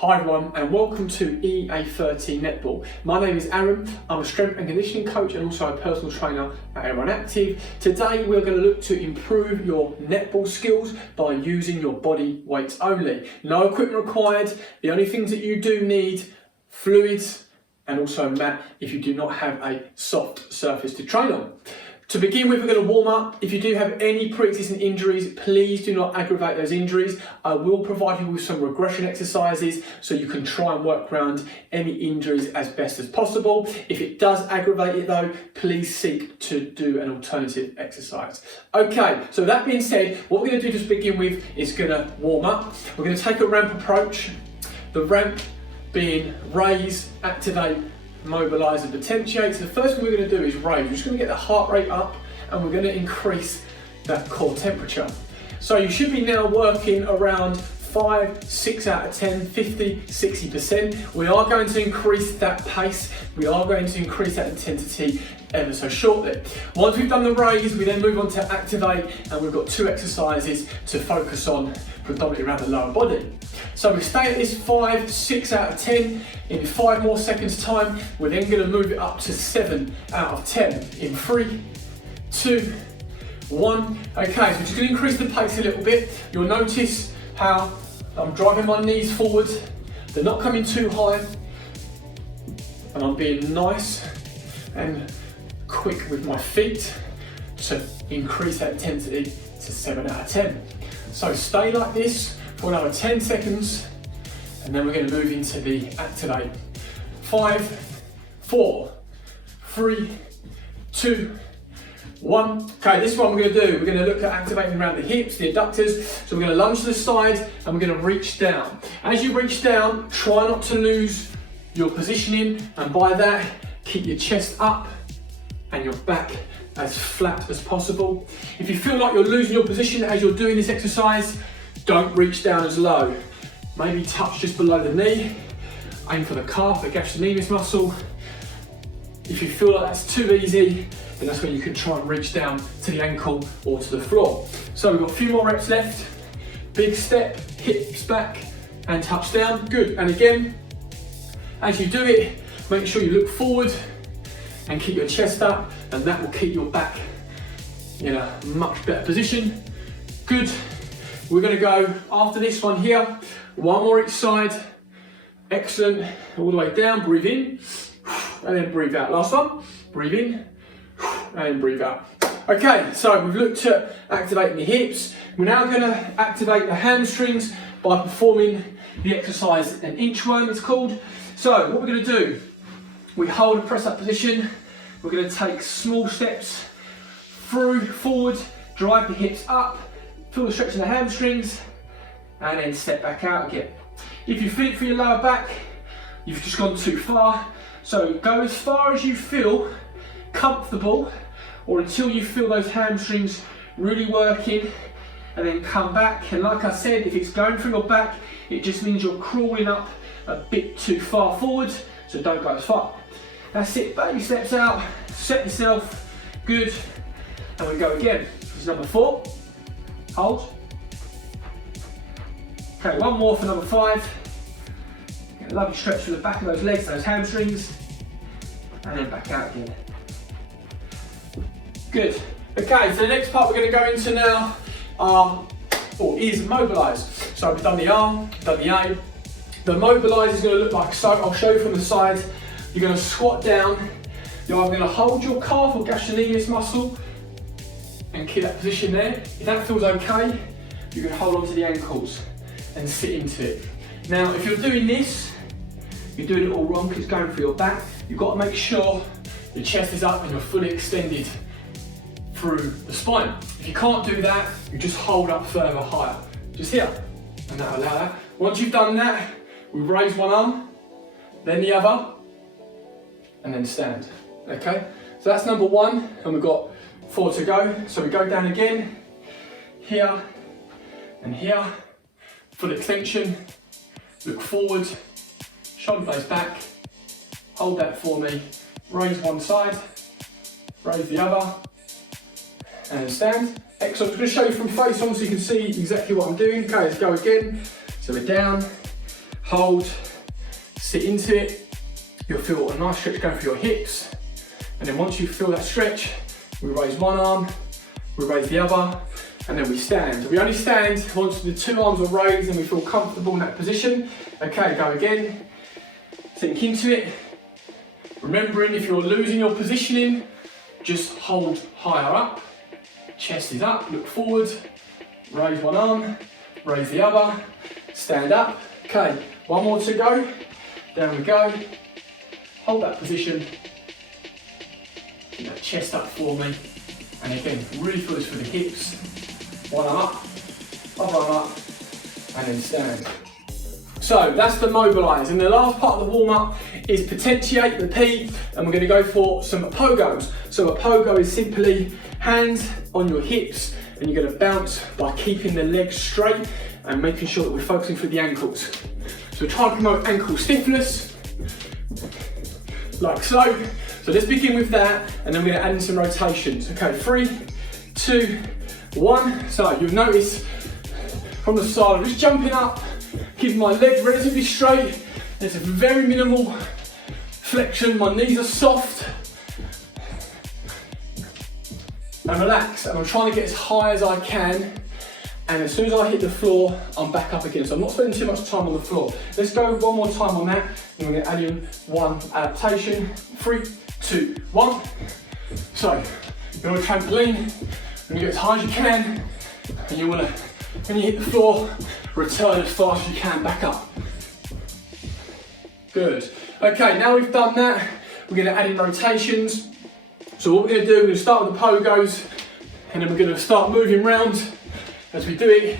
Hi everyone and welcome to EA13 Netball. My name is Aaron, I'm a strength and conditioning coach and also a personal trainer at Everyone Active. Today we're going to look to improve your netball skills by using your body weight only. No equipment required, the only things that you do need, fluids and also a mat if you do not have a soft surface to train on. To begin with, we're going to warm up. If you do have any pre-existing injuries, please do not aggravate those injuries. I will provide you with some regression exercises so you can try and work around any injuries as best as possible. If it does aggravate it though, please seek to do an alternative exercise. Okay, so that being said, what we're going to do to begin with is going to warm up. We're going to take a ramp approach. The ramp being raise, activate, mobilise and potentiate. So the first thing we're going to do is raise. We're just going to get the heart rate up and we're going to increase that core temperature. So you should be now working around 5, 6 out of 10, 50, 60%. We are going to increase that pace. We are going to increase that intensity ever so shortly. Once we've done the raise, we then move on to activate and we've got 2 exercises to focus on predominantly around the lower body. So we stay at this 5, 6 out of 10. In 5 more seconds time, we're then going to move it up to 7 out of 10 in 3, 2, 1. Okay, so we're just going to increase the pace a little bit. You'll notice how I'm driving my knees forward. They're not coming too high. And I'm being nice and quick with my feet to increase that intensity to 7 out of 10. So stay like this for another 10 seconds and then we're going to move into the activate. 5, 4, 3, 2, 1. Okay, this is what we're going to do. We're going to look at activating around the hips, the adductors. So we're going to lunge to the side and we're going to reach down. As you reach down, try not to lose your positioning, and by that, keep your chest up and your back as flat as possible. If you feel like you're losing your position as you're doing this exercise, don't reach down as low. Maybe touch just below the knee. Aim for the calf, the gastrocnemius muscle. If you feel like that's too easy, then that's when you can try and reach down to the ankle or to the floor. So we've got a few more reps left. Big step, hips back and touch down. Good, and again, as you do it, make sure you look forward and keep your chest up, and that will keep your back in a much better position. Good. We're going to go after this one here. One more each side. Excellent. All the way down. Breathe in and then breathe out. Last one. Breathe in and breathe out. Okay, so we've looked at activating the hips. We're now going to activate the hamstrings by performing the exercise, an inchworm it's called. So what we're going to do, we hold a press up position. We're going to take small steps through, forward, drive the hips up, feel the stretch in the hamstrings, and then step back out again. If you feel it for your lower back, you've just gone too far. So go as far as you feel comfortable, or until you feel those hamstrings really working, and then come back. And like I said, if it's going through your back, it just means you're crawling up a bit too far forward, so don't go as far. That's it, baby steps out, set yourself, good, and we go again. This is number 4, hold. Okay, one more for number 5. Get a lovely stretch through the back of those legs, those hamstrings, and then back out again. Good. Okay, so the next part we're going to go into now is mobilise. So we've done the arm, done the A. The mobilise is going to look like so. I'll show you from the side. You're going to squat down. You're either going to hold your calf or gastrocnemius muscle and keep that position there. If that feels okay, you can hold on to the ankles and sit into it. Now, if you're doing this, you're doing it all wrong because it's going through your back. You've got to make sure your chest is up and you're fully extended through the spine. If you can't do that, you just hold up further higher. Just here, and that'll allow that. Once you've done that, we raise one arm, then the other, and then stand. Okay, so that's number 1, and we've got 4 to go. So we go down again, here, and here. Full extension, look forward, shoulder blades back, hold that for me, raise one side, raise the other, and stand. Excellent. I'm just going to show you from face on so you can see exactly what I'm doing. Okay, let's go again. So we're down, hold, sit into it. You'll feel a nice stretch going through your hips. And then once you feel that stretch, we raise one arm, we raise the other, and then we stand. We only stand once the two arms are raised and we feel comfortable in that position. Okay, go again. Sink into it. Remembering, if you're losing your positioning, just hold higher up. Chest is up, look forward. Raise one arm, raise the other, stand up. Okay, one more to go. Down we go. Hold that position. Keep that chest up for me. And again, really feel this for the hips. One arm up, other arm up, and then stand. So that's the mobilise. And the last part of the warm-up is potentiate, the P, and we're going to go for some pogos. So a pogo is simply hands on your hips, and you're going to bounce by keeping the legs straight and making sure that we're focusing through the ankles. So try and promote ankle stiffness, like so. So let's begin with that, and then we're going to add in some rotations. Okay, 3, 2, 1. So you'll notice from the side, I'm just jumping up, keeping my legs relatively straight. There's a very minimal flexion, my knees are soft. And relax, and I'm trying to get as high as I can. And as soon as I hit the floor, I'm back up again. So I'm not spending too much time on the floor. Let's go one more time on that. And we're going to add in one adaptation. 3, 2, 1. So you're on a trampoline, and you get as high as you can. And you want to, when you hit the floor, return as fast as you can back up. Good. Okay, now we've done that, we're going to add in rotations. So what we're going to do, we're going to start with the pogos, and then we're going to start moving round as we do it,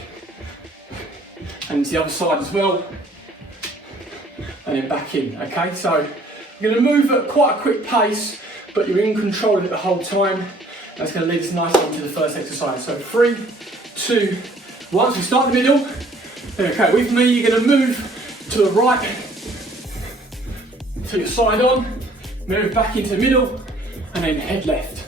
and to the other side as well, and then back in. Okay, so you're going to move at quite a quick pace, but you're in control of it the whole time. That's going to lead us nicely into the first exercise. So 3, 2, 1. So start in the middle. Okay, with me, you're going to move to the right, to your side on, move back into the middle, and then head left.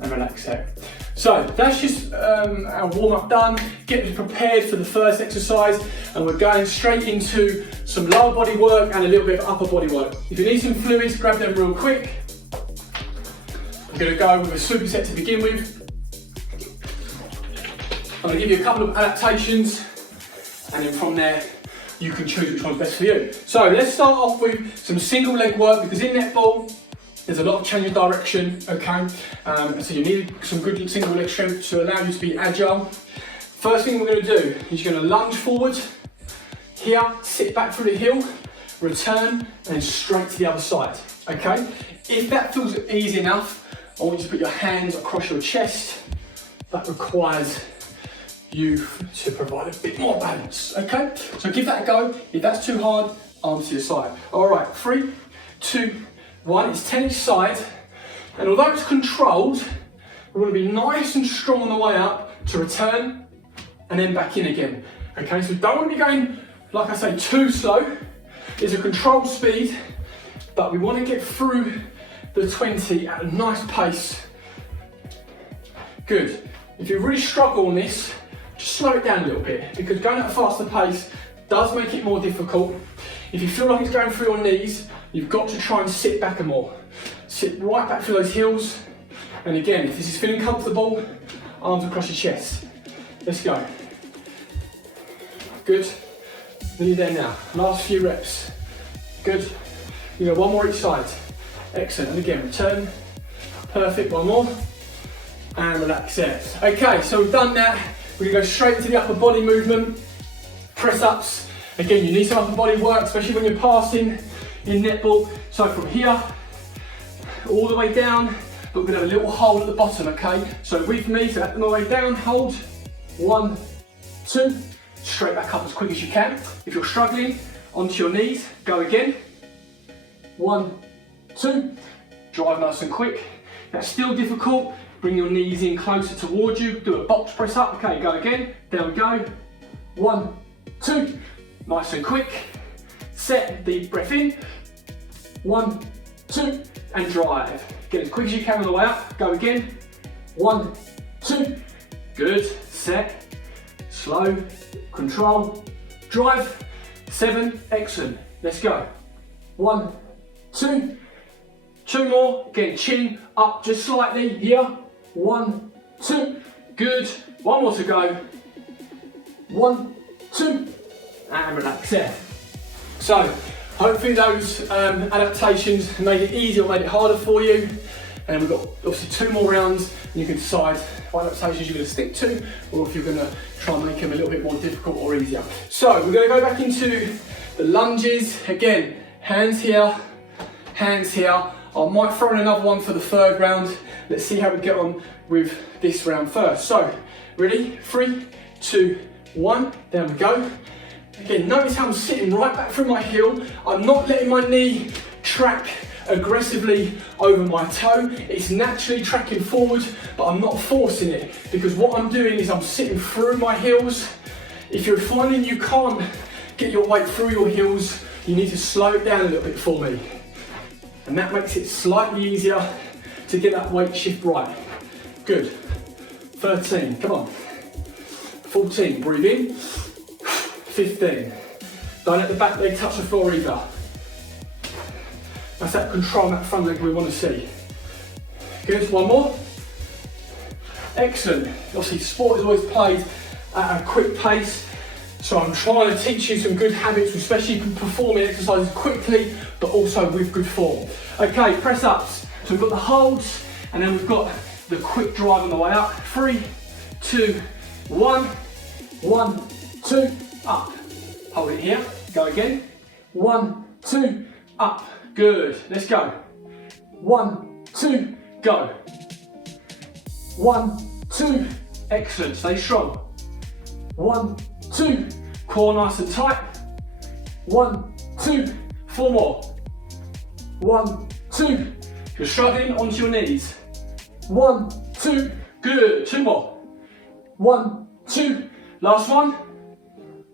And relax there. So that's just our warm-up done. Get us prepared for the first exercise, and we're going straight into some lower body work and a little bit of upper body work. If you need some fluids, grab them real quick. I'm going to go with a superset to begin with. I'm going to give you a couple of adaptations, and then from there you can choose which one's best for you. So let's start off with some single leg work, because in netball there's a lot of change of direction, okay? So you need some good single leg strength to allow you to be agile. First thing we're going to do is you're going to lunge forward, here, sit back through the heel, return, and then straight to the other side, okay? If that feels easy enough, I want you to put your hands across your chest. That requires you to provide a bit more balance, okay? So give that a go. If that's too hard, arms to your side. All right, 3, 2, 1. It's 10 each side, and although it's controlled, we want to be nice and strong on the way up to return and then back in again. Okay, so we don't want to be going, like I say, too slow. It's a controlled speed, but we want to get through the 20 at a nice pace. Good. If you really struggle on this, just slow it down a little bit, because going at a faster pace does make it more difficult. If you feel like it's going through your knees, you've got to try and sit back a more. Sit right back through those heels. And again, if this is feeling comfortable, arms across your chest. Let's go. Good. Nearly there now. Last few reps. Good. You go one more each side. Excellent. And again, return. Perfect. One more. And relax there. Okay, so we've done that. We're going to go straight into the upper body movement. Press ups. Again, you need some upper body work, especially when you're passing in netball. So from here, all the way down, but we're going to have a little hold at the bottom, okay? So with me, so at the way down, hold. 1, 2, straight back up as quick as you can. If you're struggling, onto your knees, go again. 1, 2, drive nice and quick. That's still difficult. Bring your knees in closer towards you. Do a box press up. Okay, go again. There we go. 1, 2, nice and quick. Set, deep breath in. 1, 2, and drive. Get as quick as you can on the way up. Go again. 1, 2, good. Set, slow, control, drive, 7, excellent. Let's go. 1, 2, 2 more. Again, chin up just slightly here. 1, 2, good. 1 more to go. 1, 2, and relax there. So, hopefully those adaptations made it easier or made it harder for you. And we've got obviously 2 more rounds, and you can decide what adaptations you're going to stick to, or if you're going to try and make them a little bit more difficult or easier. So we're going to go back into the lunges. Again, hands here, hands here. I might throw in another one for the 3rd round. Let's see how we get on with this round first. So, ready? 3, 2, 1, there we go. Again, notice how I'm sitting right back through my heel. I'm not letting my knee track aggressively over my toe. It's naturally tracking forward, but I'm not forcing it, because what I'm doing is I'm sitting through my heels. If you're finding you can't get your weight through your heels, you need to slow it down a little bit for me. And that makes it slightly easier to get that weight shift right. Good. 13, come on. 14, breathe in. 15. Don't let the back leg touch the floor either. That's that control on that front leg we want to see. Good, 1 more. Excellent. Obviously, sport is always played at a quick pace, so I'm trying to teach you some good habits, especially performing exercises quickly, but also with good form. Okay, press ups. So we've got the holds, and then we've got the quick drive on the way up. 3, 2, 1. 1, 2, up. Hold it here. Go again. 1, 2, up. Good. Let's go. 1, 2, go. 1, 2. Excellent. Stay strong. 1, 2. Core nice and tight. 1, 2. 4 more. 1, 2. If you're struggling, onto your knees. 1, 2. Good. 2 more. 1, 2. Last one.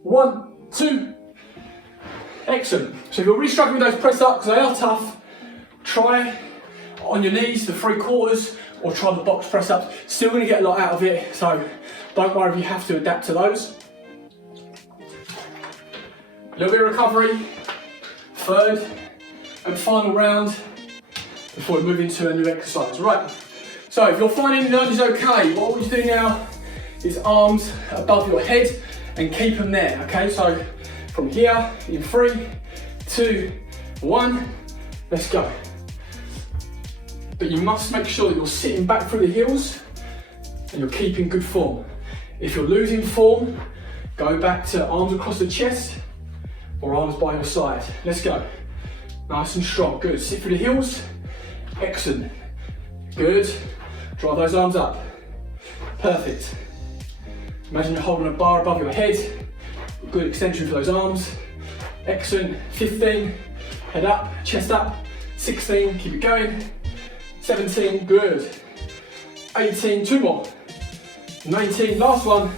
1, 2. Excellent. So if you're really struggling with those press ups, because they are tough, try on your knees, the 3/4, or try the box press ups. Still going to get a lot out of it, so don't worry if you have to adapt to those. A little bit of recovery. 3rd and final round before we move into a new exercise. Right. So if you're finding the lunges okay, what we do now is arms above your head and keep them there. Okay, so from here in 3, 2, 1, let's go. But you must make sure that you're sitting back through the heels and you're keeping good form. If you're losing form, go back to arms across the chest or arms by your side. Let's go. Nice and strong. Good. Sit through the heels. Excellent. Good. Drive those arms up. Perfect. Imagine you're holding a bar above your head. Good extension for those arms. Excellent. 15. Head up. Chest up. 16. Keep it going. 17. Good. 18. 2 more. 19. Last one.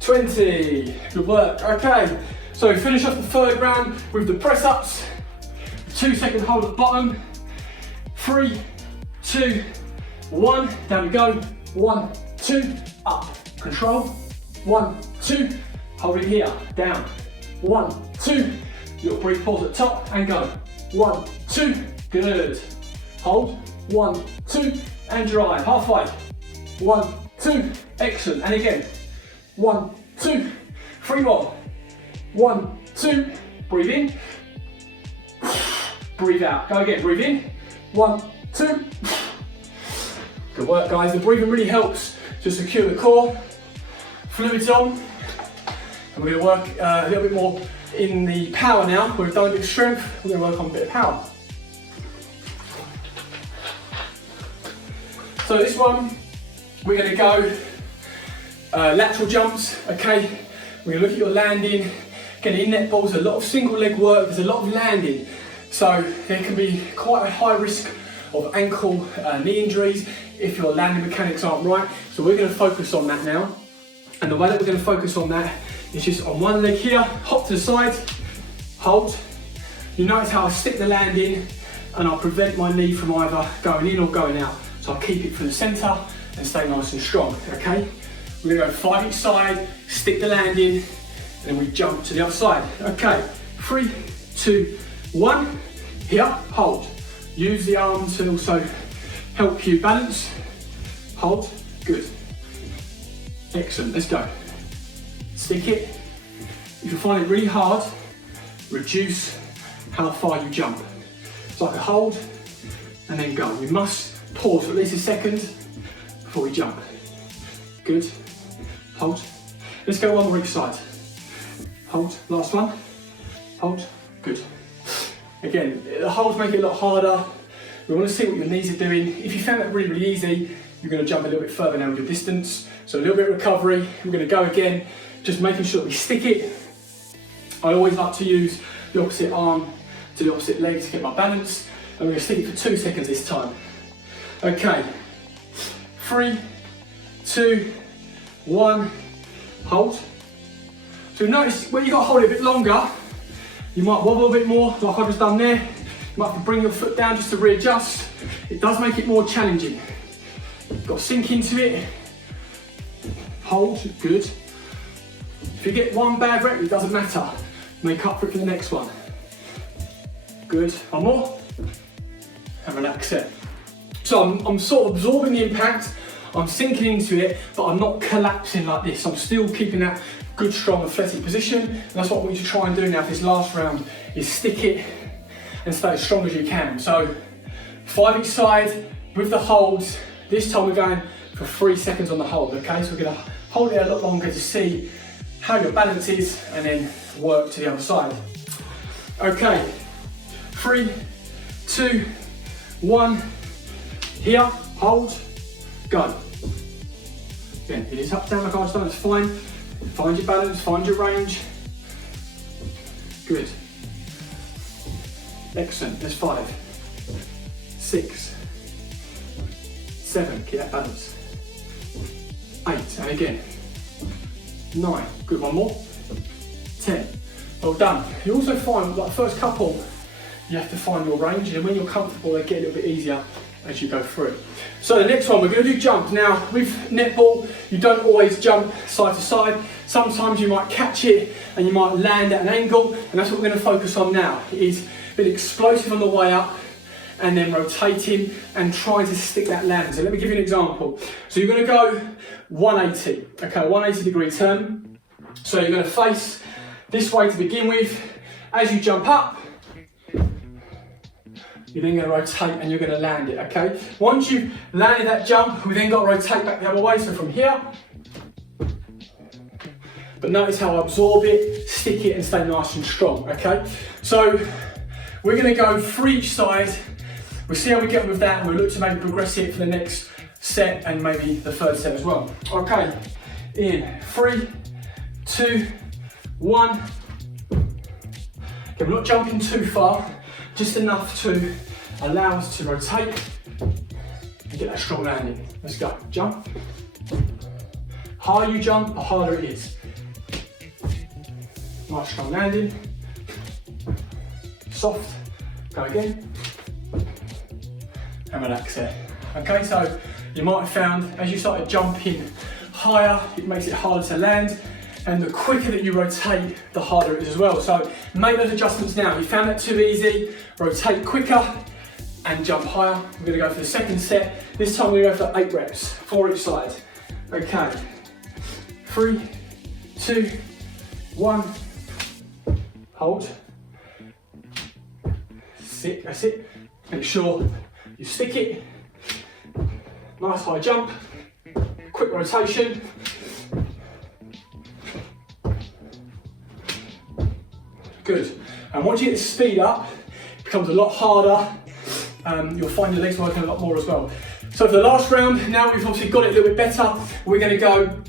20. Good work. Okay. So finish off the 3rd round with the press ups. 2-second hold at the bottom. 3, 2, 1. Down we go. 1, 2. Up. Control. 1, 2. Hold it here. Down. 1, 2. Little brief pause at top and go. 1, 2. Good. Hold. 1, 2. And drive. Halfway. 1, 2. Excellent. And again. 1, 2. 3 more. 1, 2. Breathe in. Breathe out. Go again. Breathe in. 1, 2. Good work, guys. The breathing really helps to secure the core. Fluids on. And we're going to work a little bit more in the power now. We've done a bit of strength. We're going to work on a bit of power. So this one, we're going to go lateral jumps. Okay. We're going to look at your landing. Again, in netball, there's a lot of single leg work. There's a lot of landing. So there can be quite a high risk of ankle, knee injuries if your landing mechanics aren't right. So we're going to focus on that now. And the way that we're going to focus on that is just on one leg here, hop to the side, hold. You notice how I stick the landing and I'll prevent my knee from either going in or going out. So I'll keep it from the center and stay nice and strong, okay? We're gonna go 5 each side, stick the landing, and then we jump to the other side. Okay, 3, 2, 1. Here, hold. Use the arm to also help you balance. Hold, good. Excellent, let's go. Stick it. If you find it really hard, reduce how far you jump. It's like a hold and then go. We must pause for at least a second before we jump. Good. Hold. Let's go one more each side. Hold. Last one. Hold. Good. Again, the holds make it a lot harder. We want to see what your knees are doing. If you found that really, really easy, you're going to jump a little bit further now with your distance. So a little bit of recovery. We're going to go again, just making sure that we stick it. I always like to use the opposite arm to the opposite leg to get my balance. And we're going to stick it for 2 seconds this time. Okay. 3, 2, 1. Hold. So notice when you've got to hold it a bit longer, you might wobble a bit more, like I've just done there. You might have to bring your foot down just to readjust. It does make it more challenging. You've got to sink into it. Hold, good. If you get one bad rep, it doesn't matter. Make up for it for the next one. Good, one more. And relax it. So I'm sort of absorbing the impact, I'm sinking into it, but I'm not collapsing like this. I'm still keeping that good, strong, athletic position. And that's what I want you to try and do now for this last round, is stick it and stay as strong as you can. So 5 each side with the holds. This time we're going for 3 seconds on the hold, okay? So we're gonna hold it a lot longer to see how your balance is and then work to the other side. Okay, 3, 2, 1. Here, hold, go. Again, it is up, down like I've done, it's fine. Find your balance, find your range. Good. Excellent, there's 5, 6, 7, keep that balance. 8, and again. 9, good, one more. 10, well done. You also find, like first couple, you have to find your range, and when you're comfortable, they get a little bit easier as you go through. So the next one, we're going to do jump. Now, with netball, you don't always jump side to side. Sometimes you might catch it and you might land at an angle, and that's what we're going to focus on now, is being explosive on the way up and then rotating and trying to stick that landing. So let me give you an example. So you're going to go 180, okay, 180 degree turn. So you're going to face this way to begin with. As you jump up, you're then going to rotate and you're going to land it, okay? Once you've landed that jump, we then got to rotate back the other way, so from here. But notice how I absorb it, stick it and stay nice and strong, okay? So we're going to go 3 each side. We'll see how we get on with that, and we'll look to maybe progress it for the next set and maybe the third set as well. Okay, in 3, 2, 1. Okay, we're not jumping too far, just enough to allow us to rotate and get that strong landing. Let's go, jump. Higher you jump, the harder it is. Nice strong landing. Soft, go again. And relax there. Okay, so you might have found as you started jumping higher, it makes it harder to land. And the quicker that you rotate, the harder it is as well. So make those adjustments now. If you found that too easy, rotate quicker and jump higher. We're gonna go for the second set. This time we're gonna go for 8 reps, 4 each side. Okay, 3, 2, 1, hold. Sit, that's it. Make sure you stick it. Nice high jump, quick rotation. Good. And once you get the speed up, it becomes a lot harder. You'll find your legs working a lot more as well. So for the last round, now we've obviously got it a little bit better, we're going to go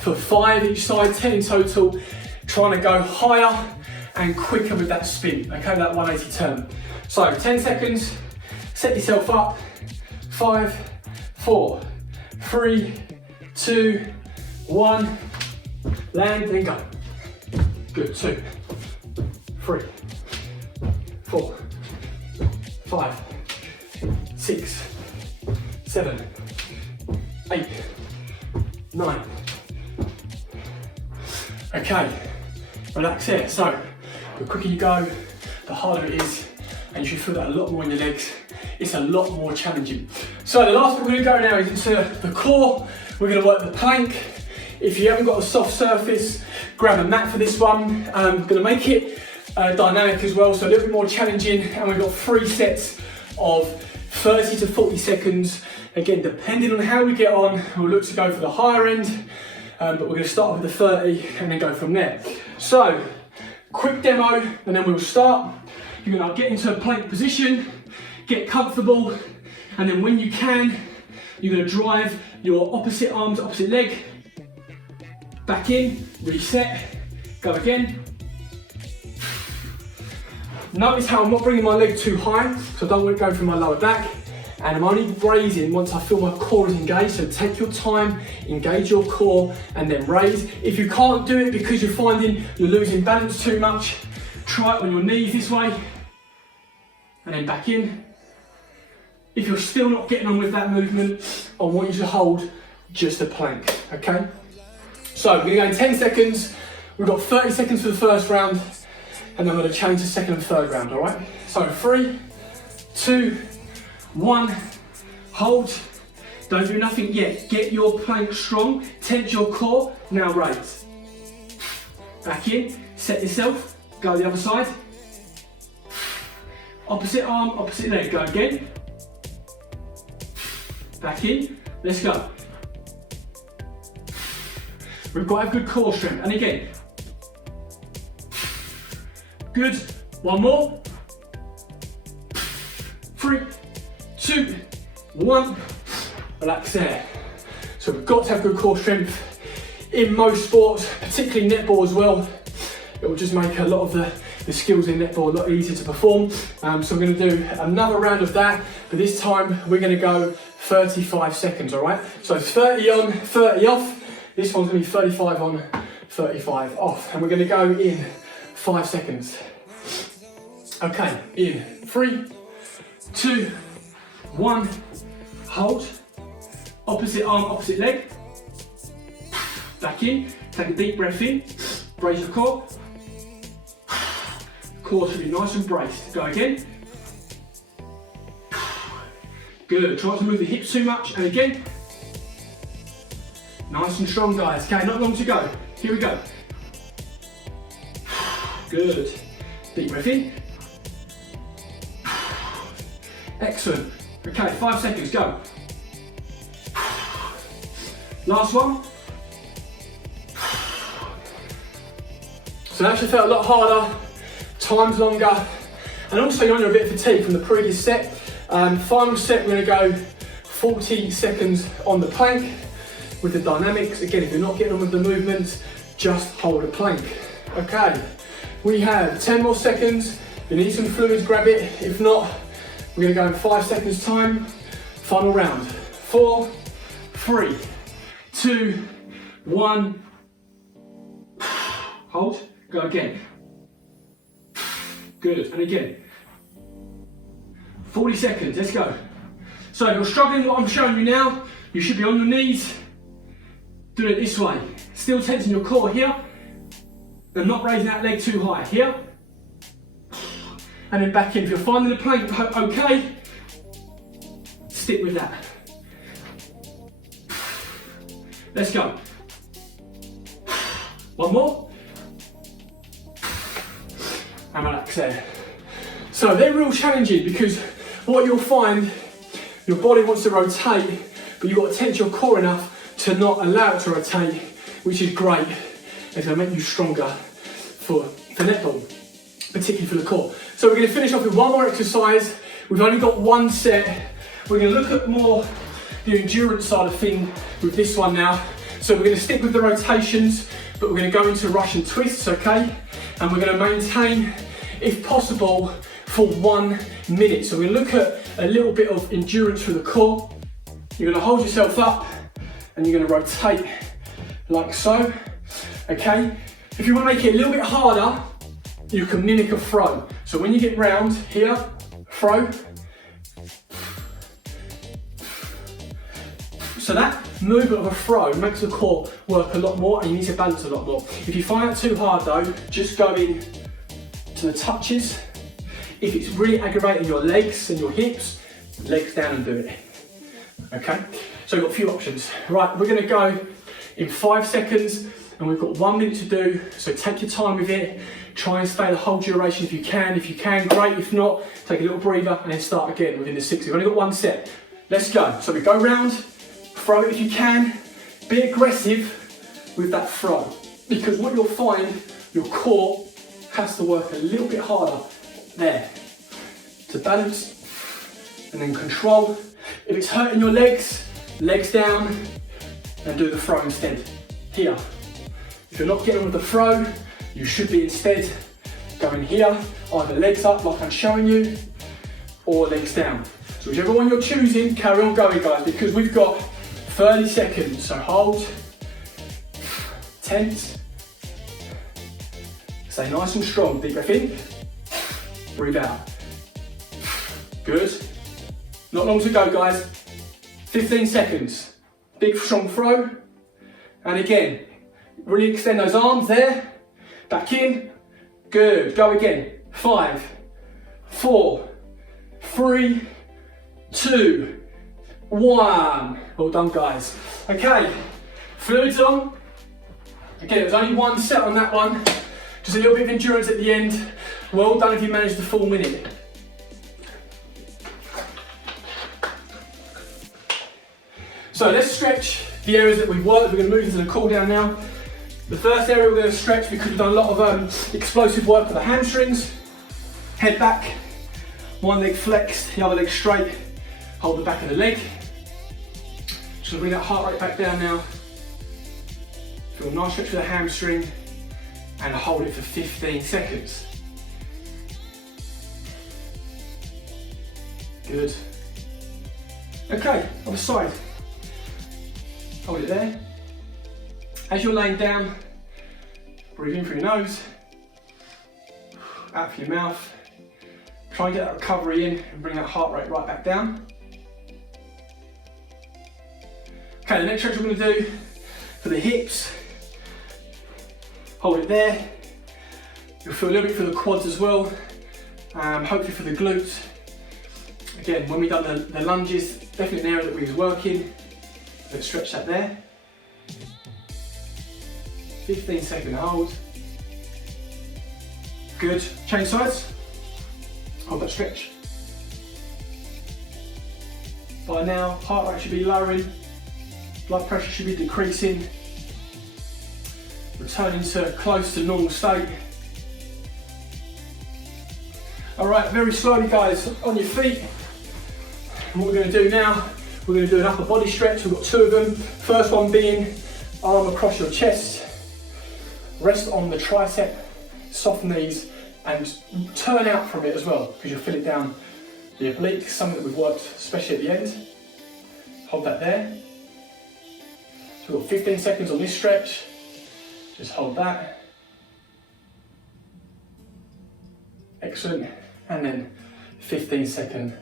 for 5 each side, 10 in total, trying to go higher and quicker with that spin, okay, that 180 turn. So 10 seconds, set yourself up, 5, 4, 3, 2, 1, land, then go. Good, 2, 3, 4, 5, 6, 7, 8, 9, Okay, relax here. So, the quicker you go, the harder it is, and you should feel that a lot more in your legs. It's a lot more challenging. So the last bit we're going to go now is into the core. We're going to work the plank. If you haven't got a soft surface, grab a mat for this one. I'm going to make it dynamic as well, so a little bit more challenging, and we've got 3 sets of 30 to 40 seconds. Again, depending on how we get on, we'll look to go for the higher end, but we're going to start with the 30 and then go from there. So, quick demo, and then we'll start. You're going to get into a plank position, get comfortable, and then when you can, you're going to drive your opposite arm to opposite leg, back in, reset, go again. Notice how I'm not bringing my leg too high, so I don't want it going through my lower back, and I'm only raising once I feel my core is engaged. So take your time, engage your core, and then raise. If you can't do it because you're finding you're losing balance too much, try it on your knees this way, and then back in. If you're still not getting on with that movement, I want you to hold just a plank, okay? So we're gonna go in 10 seconds. We've got 30 seconds for the first round, and then I'm gonna change the second and third round, all right? So 3, 2, 1, hold. Don't do nothing yet. Get your plank strong, tense your core, now raise. Back in, set yourself, go the other side. Opposite arm, opposite leg, go again. Back in, let's go. We've got to have good core strength, and again. Good, one more. 3, 2, 1, relax there. So we've got to have good core strength in most sports, particularly netball as well. It will just make a lot of the skills in netball a lot easier to perform. So we're going to do another round of that, but this time we're going to go 35 seconds, all right? So 30 on, 30 off. This one's going to be 35 on, 35 off. And we're going to go in 5 seconds. Okay, in 3, 2, 1, hold. Opposite arm, opposite leg. Back in, take a deep breath in, brace your core. Core should be nice and braced. Go again. Good, try not to move the hips too much, and again. Nice and strong, guys. Okay, not long to go. Here we go. Good. Deep breath in. Excellent. Okay, 5 seconds, go. Last one. So that actually felt a lot harder, time's longer, and also you're under a bit of fatigue from the previous set. Final set, we're going to go 40 seconds on the plank with the dynamics. Again, if you're not getting on with the movements, just hold a plank. Okay, we have 10 more seconds. If you need some fluids, grab it. If not, we're going to go in 5 seconds time. Final round. 4, 3, 2, 1. Hold, go again. Good, and again. 40 seconds, let's go. So if you're struggling with what I'm showing you now, you should be on your knees, doing it this way. Still tensing your core here, and not raising that leg too high. Here, and then back in. If you're finding the plank okay, stick with that. Let's go. One more. And relax there. So they're real challenging because what you'll find, your body wants to rotate, but you've got to tense your core enough to not allow it to rotate, which is great. It's going to make you stronger for netball, particularly for the core. So we're going to finish off with one more exercise. We've only got one set. We're going to look at more the endurance side of thing with this one now. So we're going to stick with the rotations, but we're going to go into Russian twists, okay? And we're going to maintain, if possible, for 1 minute. So we're going to look at a little bit of endurance for the core. You're going to hold yourself up and you're going to rotate like so, okay? If you want to make it a little bit harder, you can mimic a throw. So when you get round here, throw. So that movement of a throw makes the core work a lot more, and you need to balance a lot more. If you find that too hard though, just go in to the touches. If it's really aggravating your legs and your hips, legs down and do it. Okay, so we've got a few options. Right, we're gonna go in 5 seconds, and we've got 1 minute to do, so take your time with it. Try and stay the whole duration if you can. If you can, great. If not, take a little breather and then start again within the 6. We've only got 1 set. Let's go. So we go round, throw it if you can. Be aggressive with that throw, because what you'll find, your core has to work a little bit harder there to balance and then control. If it's hurting your legs, legs down and do the throw instead. Here. If you're not getting with the throw, you should be instead going here, either legs up like I'm showing you, or legs down. So whichever one you're choosing, carry on going guys, because we've got 30 seconds. So hold, tense, stay nice and strong. Deep breath in, breathe out. Good. Not long to go guys. 15 seconds. Big strong throw. And again, really extend those arms there. Back in. Good. Go again. 5, 4, 3, 2, 1. Well done guys. Okay, fluids on. Again, it was only 1 set on that one. Just a little bit of endurance at the end. Well done if you managed the full minute. So let's stretch the areas that we've worked. We're going to move into the cool down now. The first area we're going to stretch, because we've done a lot of explosive work for the hamstrings. Head back, one leg flexed, the other leg straight. Hold the back of the leg. Just going to bring that heart rate back down now. Feel a nice stretch for the hamstring and hold it for 15 seconds. Good. Okay, other side. Hold it there. As you're laying down, breathe in through your nose, out through your mouth. Try and get that recovery in and bring that heart rate right back down. Okay, the next stretch we're going to do for the hips, hold it there. You'll feel a little bit for the quads as well, hopefully for the glutes. Again, when we've done the lunges, definitely an area that we was working. Let's stretch that there. 15-second hold. Good. Change sides. Hold that stretch. By now, heart rate should be lowering. Blood pressure should be decreasing. Returning to close to normal state. All right, very slowly guys, on your feet. And what we're going to do now, we're going to do an upper body stretch. We've got 2 of them. First one being arm across your chest. Rest on the tricep, soft knees, and turn out from it as well, because you'll feel it down the obliques, something that we've worked, especially at the end. Hold that there. So we've got 15 seconds on this stretch. Just hold that. Excellent. And then 15-second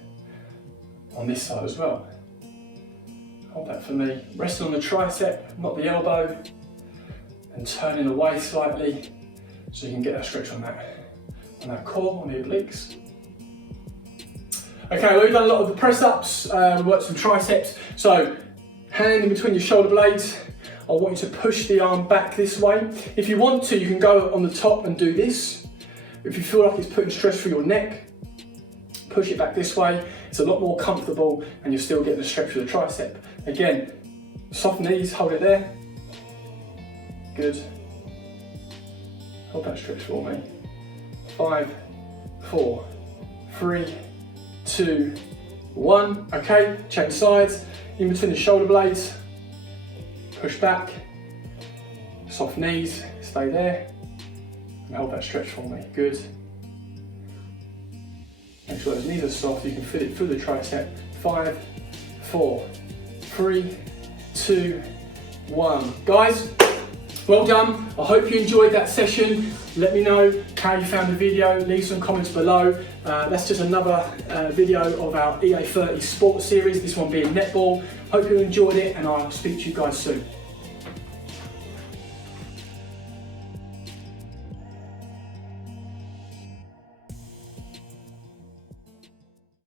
on this side as well. Hold that for me. Resting on the tricep, not the elbow, and turning away slightly so you can get that stretch on that core, on the obliques. Okay, we've done a lot of the press ups, we worked some triceps. So, hand in between your shoulder blades. I want you to push the arm back this way. If you want to, you can go on the top and do this. If you feel like it's putting stress through your neck, push it back this way. It's a lot more comfortable and you're still getting the stretch through the tricep. Again, soft knees, hold it there. Good. Hold that stretch for me. 5, 4, 3, 2, 1. Okay, change sides. In between the shoulder blades. Push back. Soft knees, stay there. And hold that stretch for me. Good. Make sure those knees are soft, you can feel it through the tricep. 5, 4, 3, 2, 1. Guys, Well done. I hope you enjoyed that session. Let me know how you found the video. Leave some comments below. That's just another video of our EA30 sports series, this one being netball. Hope you enjoyed it, and I'll speak to you guys soon.